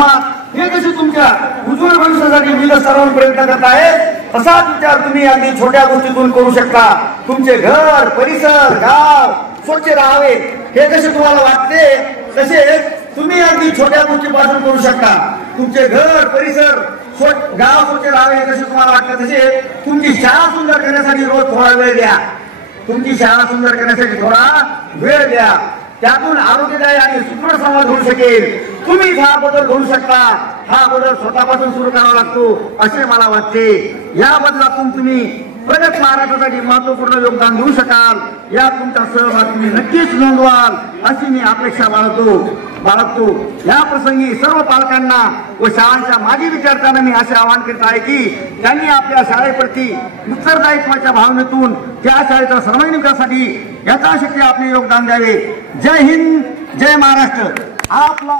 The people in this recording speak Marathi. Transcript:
हे कसे तुमच्या उज्ज्वल भविष्यासाठी विविध सर्व प्रयत्न करत आहेत, तसाच विचार तुम्ही अगदी छोट्या गोष्टीतून करू शकता। तुमचे घर, परिसर, गाव स्वच्छ राहावे हे कसे तुम्हाला वाटते, तसे तुम्ही अगदी छोट्या गोष्टीपासून करू शकता। तुमचे घर, परिसर, गाव स्वच्छ राहावे हे कसे तुम्हाला वाटते, तसे तुमची शाळा सुंदर करण्यासाठी रोज थोडा वेळ द्या। तुमची शाळा सुंदर करण्यासाठी थोडा वेळ द्या, त्यातून आरोग्यदायी आणि सुदृढ समाज होऊ शकेल। तुम्ही हा बदल घडू शकता। हा बदल स्वतःपासून सुरू करावा लागतो असे मला वाटते। या बदलातून तुम्ही प्रगत महाराष्ट्रासाठी महत्त्वपूर्ण योगदान देऊ शकाल, या तुमचा सहभाग तुम्ही नक्कीच नोंदवाल अशी मी अपेक्षा बाळगतो। या प्रसंगी सर्व पालकांना व शाळांच्या माजी विद्यार्थ्यांना मी असे आवाहन करीत आहे की त्यांनी आपल्या शाळेप्रती उत्तरदायित्वाच्या भावनेतून त्या शाळेच्या सर्वांगीण विकासासाठी यथाशक्ती आपले योगदान द्यावे। जय हिंद, जय महाराष्ट्र। आपला